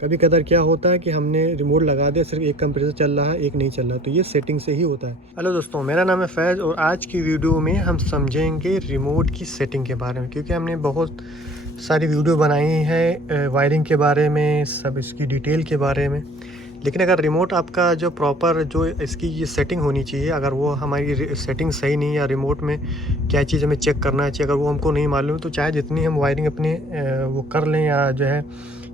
कभी कदार क्या होता है कि हमने रिमोट लगा दिया, सिर्फ एक कंप्रेसर चल रहा है, एक नहीं चल रहा, तो ये सेटिंग से ही होता है। हेलो दोस्तों, मेरा नाम है फैज़ और आज की वीडियो में हम समझेंगे रिमोट की सेटिंग के बारे में, क्योंकि हमने बहुत सारी वीडियो बनाई है वायरिंग के बारे में, सब इसकी डिटेल के बारे में। लेकिन अगर रिमोट आपका जो प्रॉपर जो इसकी ये सेटिंग होनी चाहिए, अगर वो हमारी सेटिंग सही नहीं, या रिमोट में क्या चीज़ हमें चेक करना चाहिए, अगर वो हमको नहीं मालूम, तो चाहे जितनी हम वायरिंग अपने वो कर लें या जो है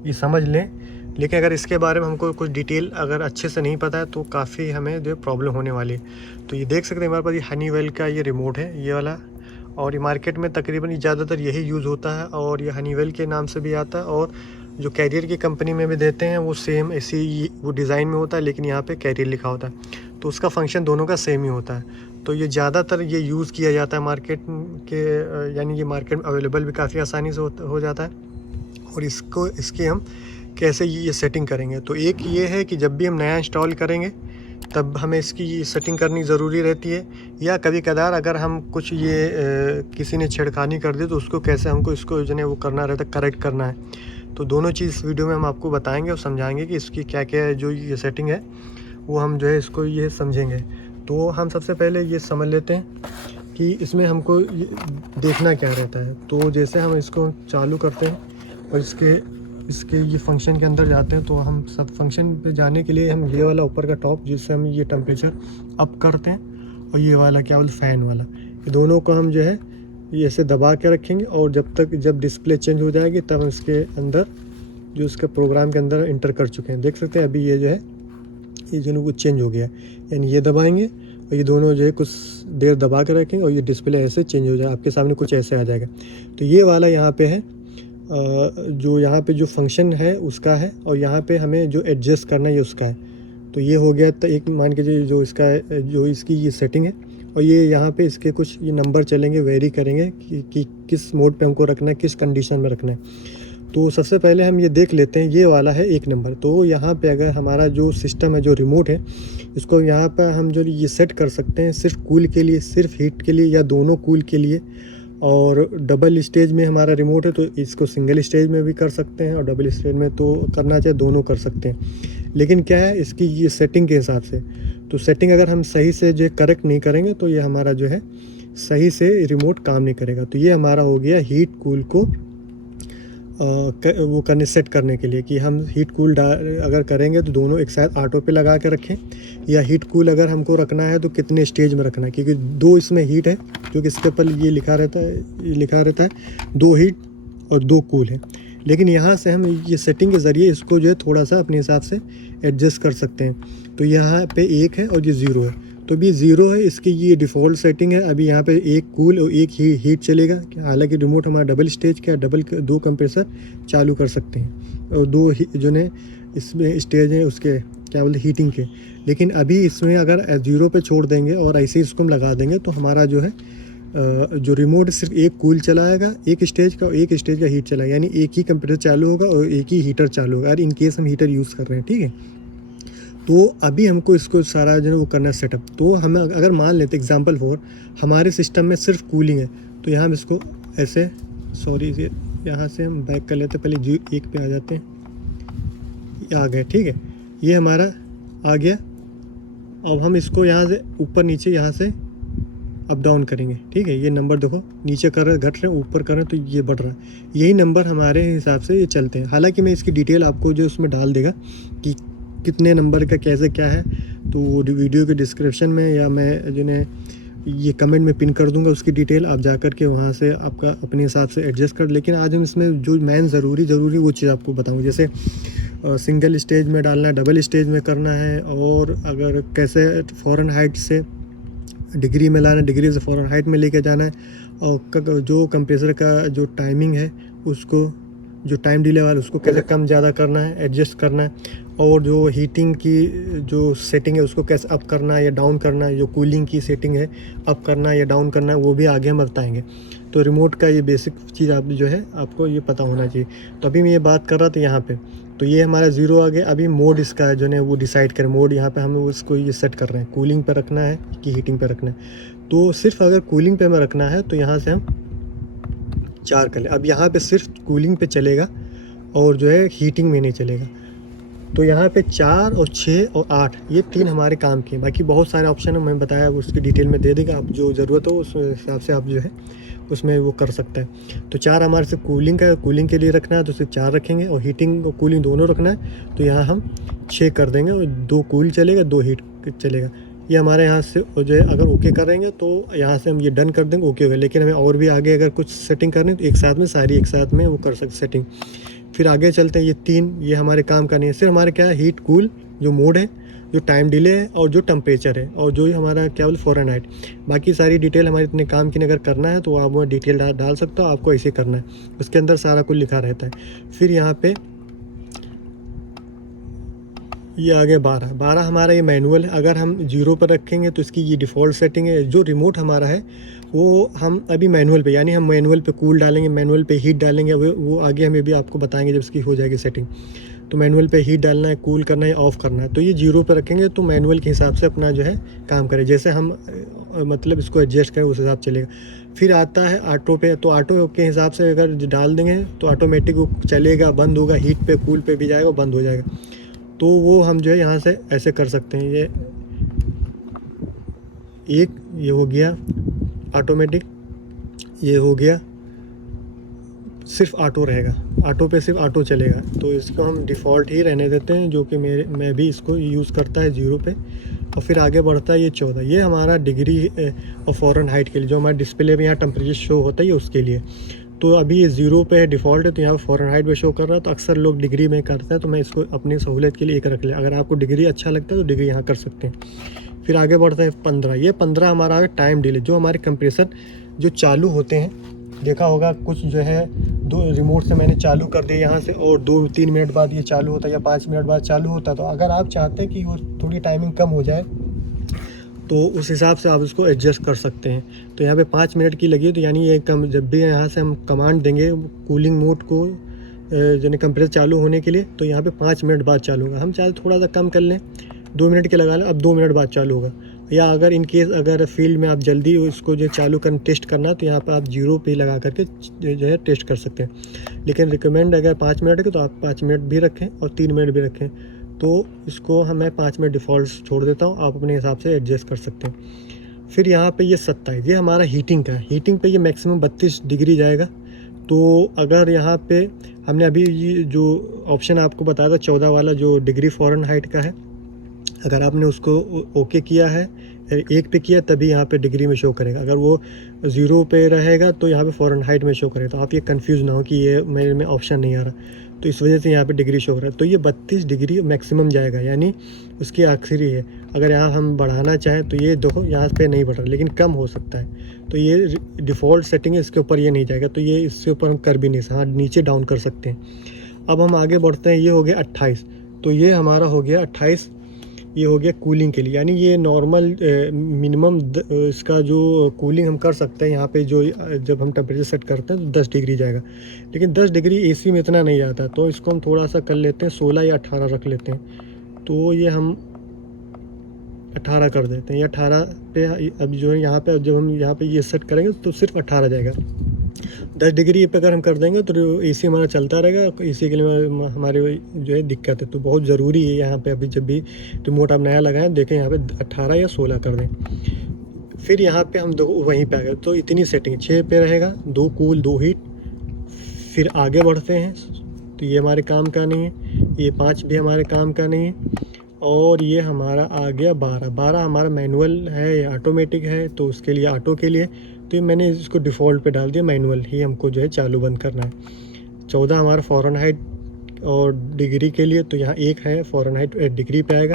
ये समझ लें, लेकिन अगर इसके बारे में हमको कुछ डिटेल अगर अच्छे से नहीं पता है तो काफ़ी हमें जो प्रॉब्लम होने वाली है। तो ये देख सकते हैं हमारे पास ये हनीवेल का ये रिमोट है, ये वाला, और ये मार्केट में तकरीबन ज़्यादातर यही यूज़ होता है, और ये हनीवेल के नाम से भी आता है, और जो कैरियर की कंपनी में भी देते हैं वो सेम ऐसी वो डिज़ाइन में होता है, लेकिन यहाँ पे कैरियर लिखा होता है, तो उसका फंक्शन दोनों का सेम ही होता है। तो ये ज़्यादातर ये यूज़ किया जाता है मार्केट के, यानी ये मार्केट में अवेलेबल भी काफ़ी आसानी से हो जाता है। और इसकी हम कैसे ये सेटिंग करेंगे, तो एक ये है कि जब भी हम नया इंस्टॉल करेंगे तब हमें इसकी सेटिंग करनी ज़रूरी रहती है, या कभी कदार अगर हम कुछ ये किसी ने छेड़खानी कर दी तो उसको कैसे हमको इसको जो है वो करना रहता है, करेक्ट करना है। तो दोनों चीज़ इस वीडियो में हम आपको बताएंगे और समझाएंगे कि इसकी क्या क्या जो ये सेटिंग है वो हम जो है इसको ये समझेंगे। तो हम सबसे पहले ये समझ लेते हैं कि इसमें हमको देखना क्या रहता है। तो जैसे हम इसको चालू करते हैं और इसके ये फंक्शन के अंदर जाते हैं, तो हम सब फंक्शन पे जाने के लिए हम ये वाला ऊपर का टॉप, जिससे हम ये टेम्परेचर अप करते हैं, और ये वाला क्या बोलते फ़ैन वाला, ये दोनों को हम जो है ये ऐसे दबा के रखेंगे, और जब डिस्प्ले चेंज हो जाएगी तब हम इसके अंदर जो इसके प्रोग्राम के अंदर इंटर कर चुके हैं। देख सकते हैं अभी ये जो है ये जो वो चेंज हो गया, यानी ये दबाएंगे और ये दोनों जो है कुछ देर दबा के रखेंगे और ये डिस्प्ले ऐसे चेंज हो जाए, आपके सामने कुछ ऐसे आ जाएगा। तो ये वाला यहाँ पे है जो यहाँ पे जो फंक्शन है उसका है, और यहाँ पे हमें जो एडजस्ट करना है ये उसका है। तो ये हो गया, तो एक मान के जो इसका जो इसकी ये सेटिंग है, और ये यहाँ पे इसके कुछ ये नंबर चलेंगे, वेरी करेंगे कि किस मोड पे हमको रखना है, किस कंडीशन में रखना है। तो सबसे पहले हम ये देख लेते हैं, ये वाला है 1 नंबर। तो यहाँ पे अगर हमारा जो सिस्टम है, जो रिमोट है, इसको यहाँ पर हम जो ये सेट कर सकते हैं सिर्फ कूल के लिए, सिर्फ हीट के लिए, या दोनों कूल के लिए। और डबल स्टेज में हमारा रिमोट है तो इसको सिंगल स्टेज में भी कर सकते हैं, और डबल स्टेज में तो करना चाहे दोनों कर सकते हैं। लेकिन क्या है इसकी ये सेटिंग के हिसाब से, तो सेटिंग अगर हम सही से जो करेक्ट नहीं करेंगे तो ये हमारा जो है सही से रिमोट काम नहीं करेगा। तो ये हमारा हो गया हीट कूल को वो करने सेट करने के लिए, कि हम हीट कूल अगर करेंगे तो दोनों एक साथ ऑटो पे लगा के रखें, या हीट कूल अगर हमको रखना है तो कितने स्टेज में रखना है, क्योंकि 2 इसमें हीट है, क्योंकि इसके ऊपर ये लिखा रहता है 2 हीट और 2 कूल है। लेकिन यहाँ से हम ये सेटिंग के ज़रिए इसको जो है थोड़ा सा अपने हिसाब से एडजस्ट कर सकते हैं। तो यहाँ पे 1 है और ये 0 है, तो अभी 0 है, इसकी ये डिफ़ॉल्ट सेटिंग है। अभी यहाँ पे 1 कूल और 1 हीट चलेगा, हालांकि रिमोट हमारा डबल स्टेज का, 2 कंप्रेसर चालू कर सकते हैं, और 2 जो ने इसमें स्टेज है उसके क्या बोलते हीटिंग के। लेकिन अभी इसमें अगर 0 पे छोड़ देंगे और ऐसे ही इसको हम लगा देंगे तो हमारा जो है जो रिमोट सिर्फ 1 कूल चलाएगा, 1 स्टेज का, और 1 स्टेज का हीट चलाएगा, यानी एक ही कंप्रेसर चालू होगा और एक ही हीटर चालू होगा, इन केस हम हीटर यूज़ कर रहे हैं, ठीक है। तो अभी हमको इसको सारा जो है वो करना है सेटअप। तो हम अगर मान लेते एग्जांपल फॉर हमारे सिस्टम में सिर्फ कूलिंग है, तो यहाँ हम इसको ऐसे, सॉरी यहाँ से हम बैक कर लेते, पहले 1 पे आ जाते हैं, आ गए, ठीक है, ये हमारा आ गया। अब हम इसको यहाँ से ऊपर नीचे यहाँ से अप डाउन करेंगे, ठीक है। ये नंबर देखो नीचे कर रहे घट रहे हैं, वीपर कर रहे हैं, तो ये बढ़ रहा है, यही नंबर हमारे हिसाब से ये चलते हैं। हालांकि मैं इसकी डिटेल आपको जो उसमें डाल देगा कि कितने नंबर का कैसे क्या है, तो वीडियो के डिस्क्रिप्शन में या मैं जो है ये कमेंट में पिन कर दूंगा उसकी डिटेल, आप जा कर के वहाँ से आपका अपने हिसाब से एडजस्ट कर। लेकिन आज हम इसमें जो मेन ज़रूरी वो चीज़ आपको बताऊँगा, जैसे सिंगल स्टेज में डालना है, डबल स्टेज में करना है, और अगर कैसे फ़ॉरेनहाइट से डिग्री में लाना है, डिग्री से फ़ॉरेनहाइट में लेके जाना है, और जो कंप्रेसर का जो टाइमिंग है उसको, जो टाइम डिले वाला उसको कैसे कम ज़्यादा करना है, एडजस्ट करना है, और जो हीटिंग की जो सेटिंग है उसको कैसे अप करना है या डाउन करना है, जो कूलिंग की सेटिंग है अप करना है या डाउन करना है, वो भी आगे हम बताएंगे। तो रिमोट का ये बेसिक चीज़ आप जो है आपको ये पता होना चाहिए। तो अभी मैं ये बात कर रहा था यहाँ पे, तो ये हमारा 0 आ गया। अभी मोड इसका जो है वो डिसाइड करें, मोड यहाँ पे हम उसको ये सेट कर रहे हैं, कूलिंग पे रखना है कि हीटिंग पे रखना है। तो सिर्फ अगर कूलिंग पे में रखना है तो यहाँ से हम 4 कर लें। अब यहाँ पे सिर्फ कूलिंग पे चलेगा और जो है हीटिंग में नहीं चलेगा। तो यहाँ पे 4 और 6 और 8 ये 3 हमारे काम के। बाकी बहुत सारे ऑप्शन है, मैं बताया उसकी डिटेल में दे देगा, आप जो ज़रूरत हो उस हिसाब से आप जो है उसमें वो कर सकते हैं। तो 4 हमारे से कूलिंग का, कूलिंग के लिए रखना है तो सिर्फ 4 रखेंगे, और हीटिंग और कूलिंग दोनों रखना है तो यहाँ हम 6 कर देंगे, और 2 कूल चलेगा 2 हीट चलेगा। ये हमारे यहाँ से जो है अगर ओके करेंगे तो यहाँ से हम ये डन कर देंगे, ओके होगा। लेकिन हमें और भी आगे अगर कुछ सेटिंग करनी तो एक साथ में सारी एक साथ में वो कर सकते सेटिंग। फिर आगे चलते हैं, ये 3 ये हमारे काम का नहीं है, सिर्फ हमारे क्या है हीट कूल जो मोड है, जो टाइम डिले है, और जो टेम्परेचर है, और जो हमारा क्या बोले फ़ॉरेनहाइट। बाकी सारी डिटेल हमारे इतने काम की अगर करना है तो आप वो डिटेल डाल सकते हो, आपको ऐसे करना है, उसके अंदर सारा कुछ लिखा रहता है। फिर यहाँ पे ये आगे 12 हमारा ये मैनुअल है। अगर हम 0 पर रखेंगे तो इसकी ये डिफ़ॉल्ट सेटिंग है। जो रिमोट हमारा है वो हम अभी मैनुअल पे, यानी हम मैनुअल पे कूल डालेंगे, मैनुअल पे हीट डालेंगे, वो आगे हमें भी आपको बताएंगे जब इसकी हो जाएगी सेटिंग। तो मैनुअल पे हीट डालना है, कूल करना है, ऑफ़ करना है। तो ये 0 पे रखेंगे तो मैनुअल के हिसाब से अपना जो है काम करें, जैसे हम मतलब इसको एडजस्ट करें उस हिसाब चलेगा। फिर आता है ऑटो पे, तो ऑटो के हिसाब से अगर डाल देंगे तो ऑटोमेटिक वो चलेगा, बंद होगा, हीट पे कूल पे भी जाएगा, बंद हो जाएगा। तो वो हम जो है यहाँ से ऐसे कर सकते हैं। ये हो गया ऑटोमेटिक, ये हो गया सिर्फ ऑटो रहेगा, ऑटो पे सिर्फ ऑटो चलेगा। तो इसको हम डिफ़ॉल्ट ही रहने देते हैं, जो कि मैं भी इसको यूज़ करता है 0 पे। और फिर आगे बढ़ता है ये 14, ये हमारा डिग्री और फ़ॉरेनहाइट के लिए, जो हमारे डिस्प्ले में यहाँ टेम्परेचर शो होता है ये उसके लिए। तो अभी ये 0 पे डिफ़ॉल्ट है, तो यहाँ फ़ॉरेनहाइट में शो कर रहा है, तो अक्सर लोग डिग्री में करते हैं, तो मैं इसको अपनी सहूलियत के लिए एक रख लिया। अगर आपको डिग्री अच्छा लगता है तो डिग्री यहाँ कर सकते हैं। फिर आगे बढ़ता है 15, ये 15 हमारा है टाइम डिले। जो हमारे कंप्रेसर जो चालू होते हैं, देखा होगा कुछ जो है 2 रिमोट से मैंने चालू कर दिया यहाँ से, और 2-3 मिनट बाद ये चालू होता है या 5 मिनट बाद चालू होता है। तो अगर आप चाहते हैं कि वो थोड़ी टाइमिंग कम हो जाए तो उस हिसाब से आप इसको एडजस्ट कर सकते हैं। तो यहाँ पे 5 मिनट की लगी है, तो यानी ये कम, जब भी यहाँ से हम कमांड देंगे कूलिंग मोड को यानी कंप्रेसर चालू होने के लिए, तो यहाँ पे 5 मिनट बाद चालू होगा। हम चाहे थोड़ा सा कम कर लें, 2 मिनट के लगा लें, अब 2 मिनट बाद चालू होगा। या अगर इन केस अगर फील्ड में आप जल्दी उसको जो चालू कर टेस्ट करना है तो यहाँ पर आप 0 पे लगा करके जो है टेस्ट कर सकते हैं। लेकिन रिकमेंड अगर 5 मिनट के तो आप 5 मिनट भी रखें और 3 मिनट भी रखें। तो इसको मैं 5 मिनट डिफ़ॉल्ट छोड़ देता हूँ, आप अपने हिसाब से एडजस्ट कर सकते हैं। फिर यहाँ पे ये 27, ये हमारा हीटिंग का है। हीटिंग पे ये मैक्सिमम 32 डिग्री जाएगा। तो अगर यहाँ पे हमने अभी ये जो ऑप्शन आपको बताया था 14 वाला, जो डिग्री फ़ॉरेनहाइट का है, अगर आपने उसको ओके किया है, 1 पे किया तभी यहाँ पे डिग्री में शो करेगा। अगर वो 0 पे रहेगा तो यहाँ पे फ़ॉरेनहाइट में शो करेगा। तो आप ये कंफ्यूज ना हो कि ये मेरे में ऑप्शन नहीं आ रहा, तो इस वजह से यहाँ पे डिग्री शो हो रहा है। तो ये 32 डिग्री मैक्सिमम जाएगा, यानी उसकी आखिरी है। अगर यहाँ हम बढ़ाना चाहें तो ये देखो यहाँ पे नहीं बढ़ रहा, लेकिन कम हो सकता है। तो ये डिफ़ॉल्ट सेटिंग है, इसके ऊपर ये नहीं जाएगा, तो ये इसके ऊपर हम कर भी नहीं सकते। हाँ, नीचे डाउन कर सकते हैं। अब हम आगे बढ़ते हैं, ये हो गया 28। तो ये हमारा हो गया 28, ये हो गया कूलिंग के लिए, यानी ये नॉर्मल मिनिमम इसका जो कूलिंग हम कर सकते हैं यहाँ पे, जो जब हम टेम्परेचर सेट करते हैं तो 10 डिग्री जाएगा। लेकिन 10 डिग्री एसी में इतना नहीं आता, तो इसको हम थोड़ा सा कर लेते हैं, 16 या 18 रख लेते हैं। तो ये हम 18 कर देते हैं, या 18 पे अब जो है यहाँ पे जब हम यहाँ पे ये सेट करेंगे तो सिर्फ 18 जाएगा। 10 डिग्री पे अगर हम कर देंगे तो एसी हमारा चलता रहेगा। एसी के लिए हमारे जो है दिक्कत है, तो बहुत ज़रूरी है यहाँ पे अभी जब भी रिमोट आप नया लगाएं, देखें यहाँ पे 18 या 16 कर दें। फिर यहाँ पे हम वहीं पे आ गए, तो इतनी सेटिंग 6 पे रहेगा, 2 कूल 2 हीट। फिर आगे बढ़ते हैं, तो ये हमारे काम का नहीं है, ये 5 भी हमारे काम का नहीं है। और ये हमारा आ गया 12 हमारा मैनुअल है या ऑटोमेटिक है, तो उसके लिए ऑटो के लिए तो मैंने इसको डिफ़ॉल्ट पे डाल दिया, मैनुअल ही हमको जो है चालू बंद करना है। 14 हमारा फ़ॉरेनहाइट और डिग्री के लिए, तो यहाँ 1 है फ़ॉरेनहाइट डिग्री पे आएगा,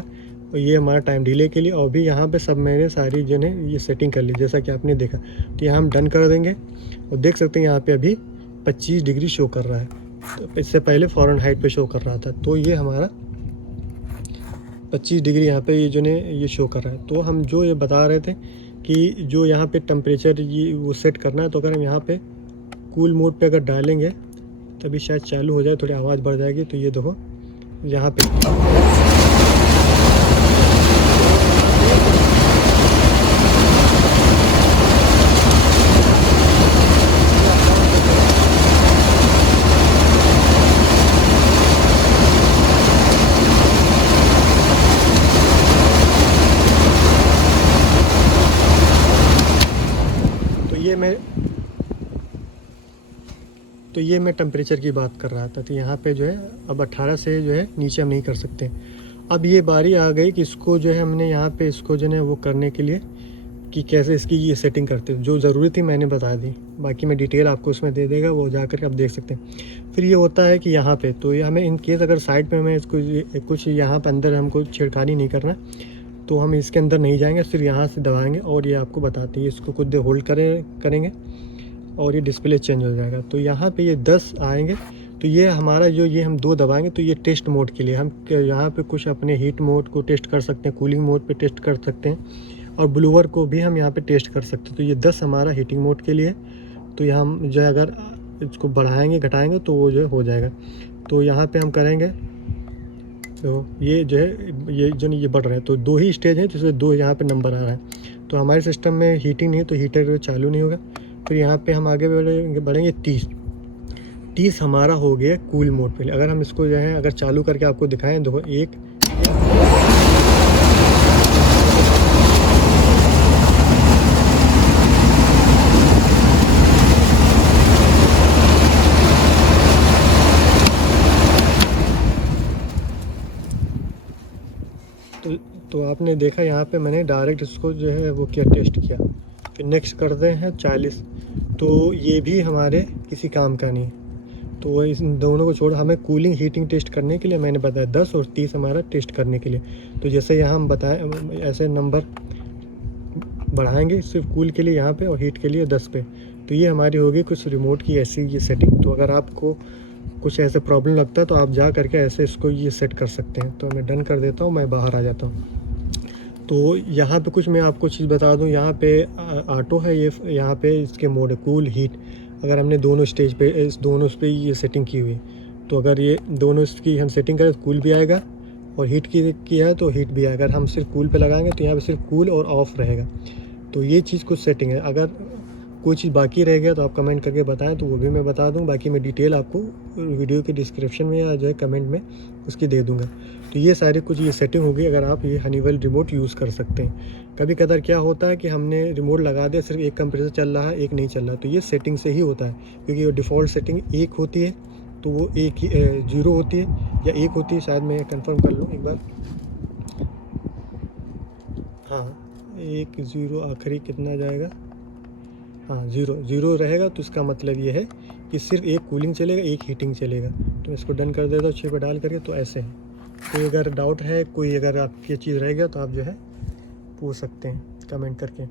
और ये हमारा टाइम डिले के लिए। और भी यहाँ पे सब मैंने सारी जो है ये सेटिंग कर ली, जैसा कि आपने देखा। तो यहाँ हम डन कर देंगे, और देख सकते हैं यहाँ पे अभी 25 डिग्री शो कर रहा है, तो इससे पहले फ़ॉरेनहाइट पे शो कर रहा था। तो ये हमारा 25 डिग्री यहाँ पे ये जो है ये शो कर रहा है। तो हम जो ये बता रहे थे कि जो यहाँ पे टेम्परेचर ये वो सेट करना है, तो अगर हम यहाँ पे कूल मोड पे अगर डालेंगे तभी शायद चालू हो जाए, थोड़ी आवाज़ बढ़ जाएगी। तो ये देखो यहाँ पे तो ये मैं टेम्परेचर की बात कर रहा था। तो यहाँ पे जो है अब 18 से जो है नीचे हम नहीं कर सकते। अब ये बारी आ गई कि इसको जो है हमने यहाँ पे इसको जो है वो करने के लिए कि कैसे इसकी ये सेटिंग करते हैं। जो ज़रूरी थी मैंने बता दी, बाकी मैं डिटेल आपको उसमें दे देगा, वो जा कर के आप देख सकते हैं। फिर ये होता है कि यहाँ पे तो ये हमें इन केस अगर साइड पे हमें इसको कुछ यहाँ पे अंदर हमको छेड़खानी नहीं करना, तो हम इसके अंदर नहीं जाएंगे, सिर्फ यहाँ से दबाएंगे और ये आपको बताते हैं। इसको कुछ देर होल्ड करेंगे और ये डिस्प्ले चेंज हो जाएगा। तो यहाँ पे ये 10 आएंगे। तो ये हमारा जो ये हम 2 दबाएंगे तो ये टेस्ट मोड के लिए हम यहाँ पे कुछ अपने हीट मोड को टेस्ट कर सकते हैं, कूलिंग मोड पे टेस्ट कर सकते हैं और ब्लूअर को भी हम यहाँ पे टेस्ट कर सकते हैं। तो ये 10 हमारा हीटिंग मोड के लिए। तो यहाँ हम जो है अगर इसको बढ़ाएंगे घटाएंगे तो वो जो है हो जाएगा। तो यहाँ पे हम करेंगे तो ये जो है ये बढ़ रहे हैं। तो 2 ही स्टेज है जिसमें 2 यहाँ पे नंबर आ रहा है। तो हमारे सिस्टम में हीटिंग नहीं है तो हीटर चालू नहीं होगा। फिर यहाँ पे हम आगे बढ़ेंगे 30 हमारा हो गया कूल मोड पे। अगर हम इसको जो है अगर चालू करके आपको दिखाएं, देखो एक तो आपने देखा यहाँ पे मैंने डायरेक्ट इसको जो है वो किया, टेस्ट किया। फिर नेक्स्ट करते हैं 40। तो ये भी हमारे किसी काम का नहीं। तो इस दोनों को छोड़ हमें कूलिंग हीटिंग टेस्ट करने के लिए मैंने बताया 10 और 30 हमारा टेस्ट करने के लिए। तो जैसे यहाँ हम बताएं ऐसे नंबर बढ़ाएंगे सिर्फ कूल के लिए यहाँ पे और हीट के लिए 10 पे। तो ये हमारी होगी कुछ रिमोट की ऐसी ये सेटिंग। तो अगर आपको कुछ ऐसे प्रॉब्लम लगता है तो आप जा करके ऐसे इसको ये सेट कर सकते हैं। तो मैं डन कर देता हूँ, मैं बाहर आ जाता हूँ। तो यहाँ पे कुछ मैं आपको चीज़ बता दूँ, यहाँ पे ऑटो है, ये यहाँ पे इसके मोड है कूल हीट। अगर हमने दोनों स्टेज पे इस दोनों पे ये सेटिंग की हुई, तो अगर ये दोनों इसकी हम सेटिंग करें तो कूल भी आएगा और हीट की है तो हीट भी आएगा। अगर हम सिर्फ कूल पे लगाएंगे तो यहाँ पे सिर्फ कूल और ऑफ रहेगा। तो ये चीज़ कुछ सेटिंग है। अगर कोई चीज़ बाकी रह गया तो आप कमेंट करके बताएं तो वो भी मैं बता दूं। बाकी मैं डिटेल आपको वीडियो के डिस्क्रिप्शन में या जो है कमेंट में उसकी दे दूंगा। तो ये सारी कुछ ये सेटिंग होगी, अगर आप ये हनीवेल रिमोट यूज़ कर सकते हैं। कभी कदार क्या होता है कि हमने रिमोट लगा दिया, सिर्फ एक कंप्रेसर चल रहा है, एक नहीं चल रहा, तो ये सेटिंग से ही होता है। क्योंकि वो डिफ़ॉल्ट सेटिंग 1 होती है, तो वो 1 ही 0 होती है या 1 होती है, शायद मैं कंफर्म कर लूँ एक बार। हाँ 1 0 आखिरी कितना जाएगा, हाँ 0 रहेगा। तो इसका मतलब ये है कि सिर्फ एक कूलिंग चलेगा, एक हीटिंग चलेगा। तो इसको डन कर देता हूँ 6 पे डाल करके। तो ऐसे है, कोई अगर डाउट है, कोई अगर आपकी चीज़ रह गया तो आप जो है पूछ सकते हैं कमेंट करके।